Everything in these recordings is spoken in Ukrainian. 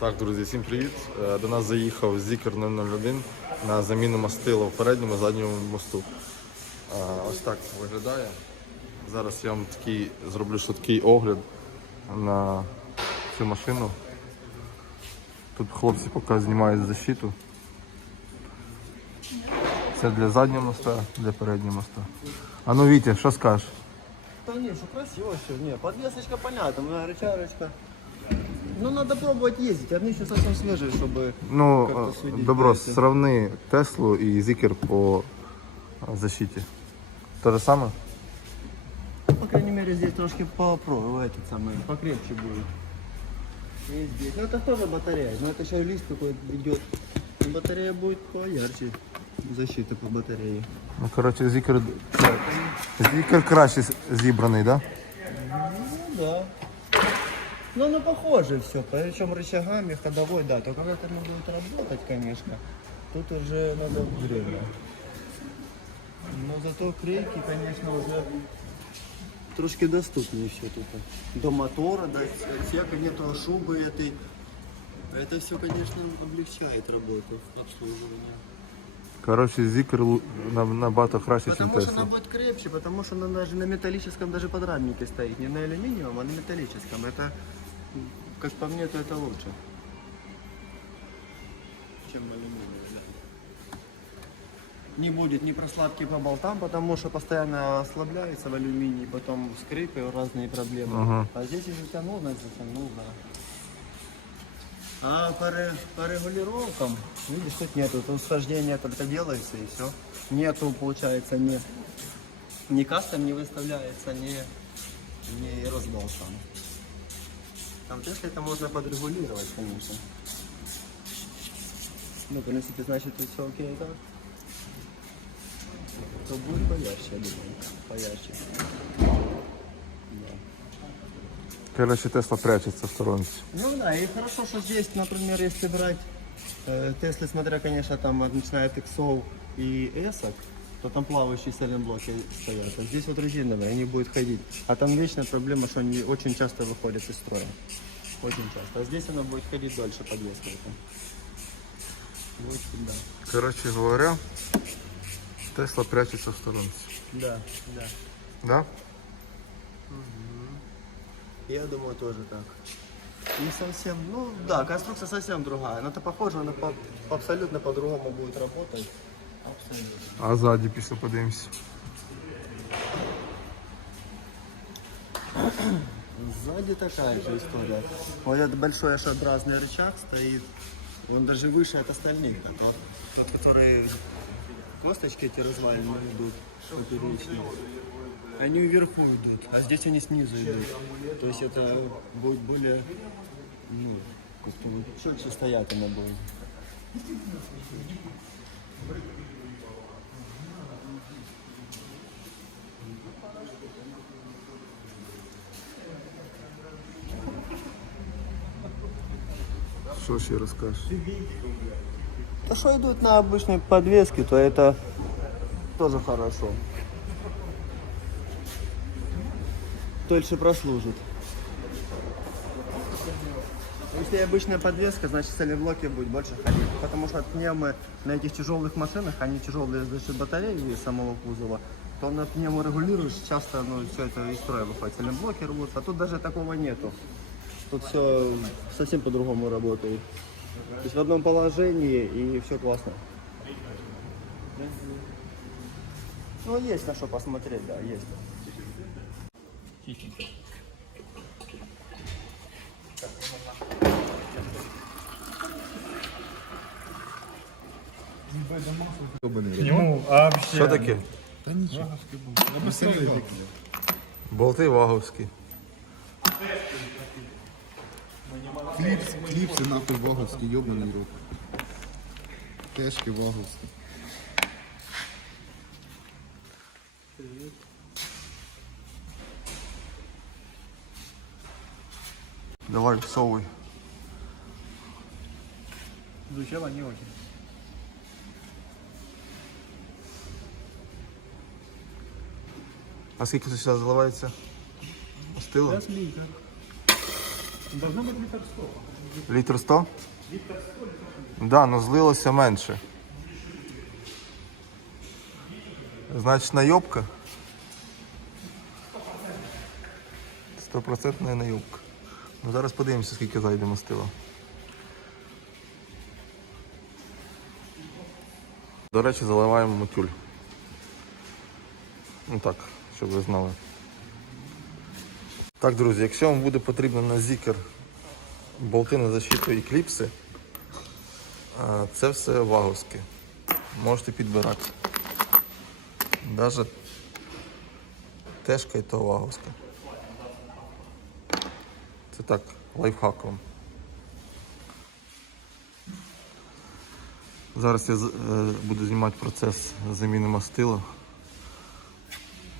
Так, друзі, всім привіт. Е, До нас заїхав Зікер 001 на заміну мастила в передньому і задньому мосту. Е, Ось так виглядає. Зараз я вам такий зроблю швидкий огляд на цю машину. Тут хлопці поки знімають защиту. Це для заднього моста, для переднього моста. А ну Вітя, що скажеш? Да не, что красиво все. Не, подвесочка понятно, моя рычарочка. Ну, надо пробовать ездить. Они еще совсем свежие, чтобы... Ну, Как-то е, судить добро, будете. сравни Теслу і Зікер по е, защиті. Те же саме? По крайней мере, здесь трошки попро, этот самый, покрепче будет. И здесь. Ну, это тоже батарея. Но это еще лист такой идет. Но батарея будет поярче. Защита по батарее. Ну, коротше, Зікер, Зікер краще з- зібраний, да? Ну, да. Ну, оно похоже все. Причем рычагами, ходовой, да. Только как это будет работать, конечно, тут уже надо время. Но зато крейки, конечно, уже трошки доступнее все тут. До мотора, до всяко нету шубы этой. Это все, конечно, облегчает работу обслуживания. Коротше, Зікер лу- на- набагато краще, ніж Потому что она будет крепче, потому что она даже на металлическом даже подрамнике стоит. Не на алюминиевом, а на металлическом. Это, как по мне, то это лучше. Чем алюминиевый, да. Не будет ни просладки по болтам, потому что постоянно ослабляется в алюминии, потом скрипы, разные проблемы. Ага. А здесь если затянул, значит затянул, да. А по, ре- по регулировкам, видишь, тут нету, тут схождение только делается и все. Нету, получается, ни, ни кастом не выставляется, ни, ни разболтан. Там если это можно подрегулировать, конечно. Ну, в принципе, значит, все окей, да? То будет поярче, я думаю. Поярче. Да. Коротше, Тесла прячеться в сторонці. Ну да, и хорошо, что здесь, например, если брать э, Теслы, смотря, конечно, там начиная от иксов и эсок, то там плавающие сайлентблоки стоят. А здесь вот резиновые, они будут ходить. А там вечная проблема, что они очень часто выходят из строя. Очень часто. А здесь она будет ходить дольше подвеска. Будет всегда. Коротше говоря, Тесла прячеться в сторонці. Да, да. Да? Я думаю, тоже так. Не совсем, ну да, конструкция совсем другая. Но это похоже, она по- абсолютно по-другому будет работать. А ззаді після подивимось. Сзади такая же история. Вот этот большой H-образный рычаг стоит. Он даже выше от остальных. Так вот, тот, который косточки эти разваленные идут, поперечные. Они вверху идут, а здесь они снизу идут. То есть это будет более, ну, как-то четче стоять она будет. Що ще розкажеш? То, что идут на обычной подвеске, то это тоже хорошо. Дольше прослужит. Если обычная подвеска, значит сайлентблоки будет больше ходить. Потому что пневмы на этих тяжелых машинах, они тяжелые за счет батареи и самого кузова, то на пневму регулируешь, часто ну, все это из строя выходит. Сайлентблоки рвутся, а тут даже такого нету. Тут все совсем по-другому работает. То есть в одном положении и все классно. Ну, есть на что посмотреть, да, есть. Ну, а вообще. Що таке? Болти ваговські. Кліпс, кліпси нахуй ваговські, йобаний рук. Кешки ваговські. Давай всовуй. Звучало не очень. А скільки це зараз заливається? Остило? Сейчас литр. Должно быть литр 100. Літр 100? Да, но злилося менше. Значить, найобка? Стопроцентна найобка. Ну, зараз подивимося, скільки зайде мастила. До речі, заливаємо мотюль. Ну так, щоб ви знали. Так, друзі, якщо вам буде потрібно на зікер болти на защиту і кліпси, це все ваговське. Можете підбирати. Даже тежка і то ваговська. Це так, лайфхак вам. Зараз я е, буду знімати процес заміни мастила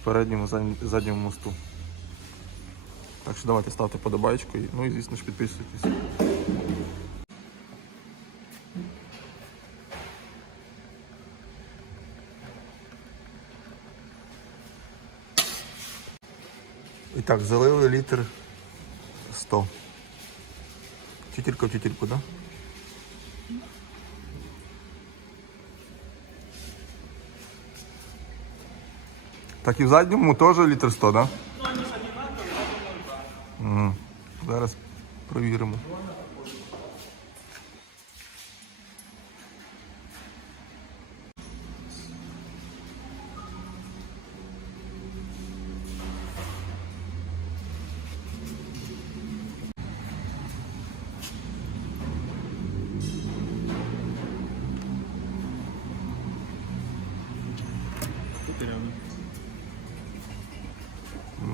передньому зад- задньому мосту. Так що давайте ставте подобайку, і- ну і звісно ж підписуйтесь. І так, залили літр 100. Тютелька в тютельку, да? Так і в задньому теж літр 100, да? Зараз провіримо.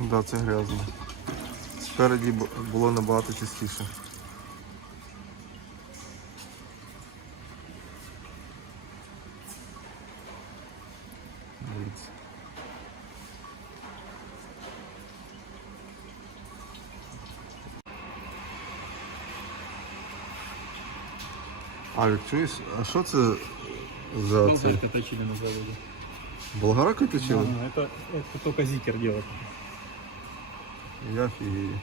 Ну да, це грязно. Спереді було набагато чистіше. Дивіться. Алік, чуєш, а що це за цей? Болгарка точили на заводе. Болгарака точили? Ну, это, это только зикер делает. 应该是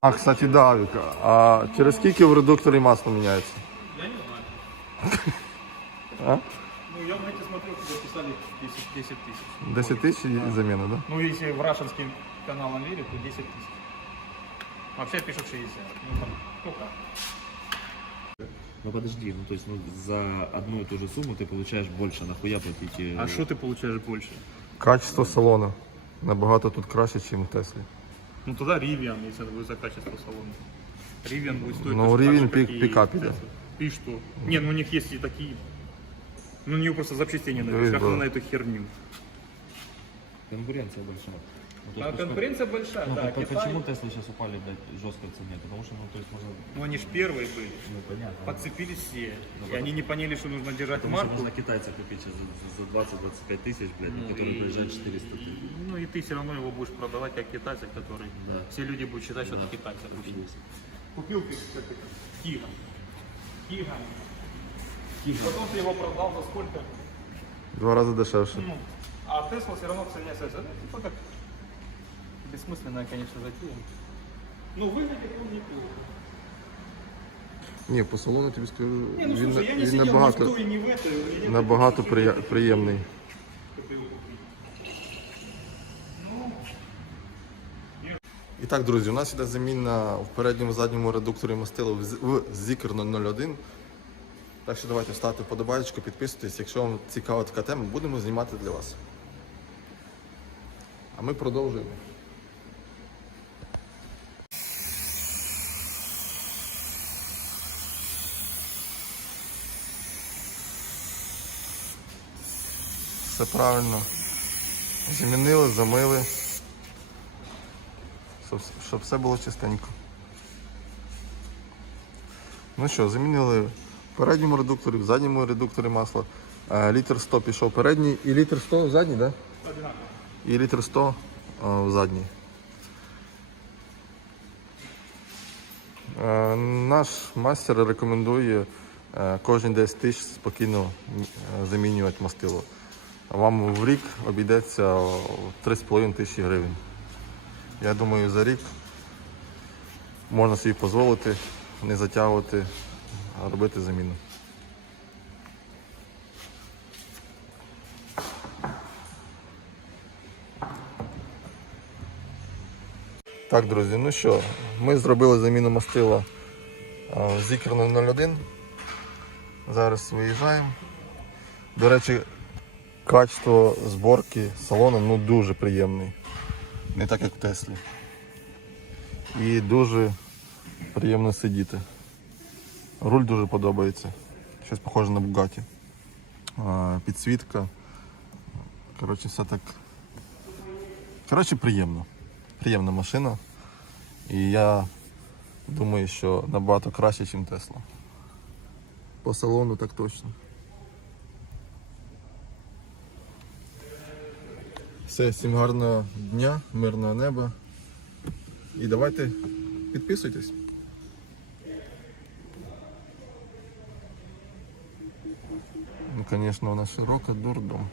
А, кстати, да, Віка. А через скільки в редукторі масло міняється? Я не знаю. А? Ну, я в нете смотрел, тебе писали 10, 10 тысяч. 10 тисяч і заміна, да? Ну, если в рашенским каналам верить, то 10 тысяч. Вообще пишут 60. Ну, там, ну как? Ну подожди, ну то есть ну, за одну и ту же сумму ты получаешь больше, нахуя платить? э, А что ты получаешь больше? Качество салону набагато тут краще, ніж в Теслі. Ну, тогда Rivian, если это будет за качество салона. Rivian будет стоить... Ну, точно так Rivian же, пик- и пикап, да. Tesla. И что? Не, ну у них есть и такие. Ну, у нее просто запчастей не найдешь. Есть, Как да. она на эту херню? Конкуренция большая. Ну, то А есть, поскольку- конкуренция большая, Ну, да. по- по- Китай- почему Теслы сейчас упали, блядь, жестко в цене? Потому что, ну, то есть можно, Ну, они же первые были. ну, понятно. Подцепились все. Ну, И они не поняли, что нужно держать Потому что марку. можно китайца купить сейчас за- за 20-25 тысяч, блядь, Ну, который и- приезжает 400 тысяч. Ну и ты все равно его будешь продавать как китайца, который Да. все люди будут считать, что Да. это китайца купил. Купил ты как это, Тига. Тига. Потом ты его продал за сколько? Два рази дешевше. Ну, а Тесла все равно в цене остается. Ну, типа как бессмысленная, конечно, затея. Ну, выглядит он неплохо. Ні, по салону тобі скажу, Не, ну він, слушай, я не він сидел ни в набагато, той, ни в этой. у меня нет набагато таких прия- приємний. І так, друзі, у нас іде заміна в передньому задньому редукторі мастила в З- в Zikr 001. Так що давайте ставте подобаєчку, підписуйтесь. Якщо вам цікава така тема, будемо знімати для вас. А ми продовжуємо. Все правильно. Замінили, замили. Щоб, щоб все було чистенько. Ну що, замінили передньому редукторі, в задньому редукторі масла. Е, Літр 100 пішов передній і літр 100 в задній, так? Да? І літр 100 е, в задній. Е, Наш мастер рекомендує кожні 10 тисяч спокійно замінювати мастило. Вам в рік обійдеться 3,5 тисячі гривень. Я думаю, за рік можна собі дозволити не затягувати, а робити заміну. Так, друзі, ну що, ми зробили заміну мастила Zikr 001. Зараз виїжджаємо. До речі, качество зборки салону ну, дуже приємний. Не так як в Теслі. І дуже приємно сидіти. Руль дуже подобається. Щось похоже на Bugatti. А, Підсвітка. Коротше, все так. Коротше, приємно. Приємна машина. І я думаю, що набагато краще, ніж Тесла. По салону так точно. Все, всім гарного дня, мирного неба. І давайте підписуйтесь. Ну, звісно, вона широка, дурдом.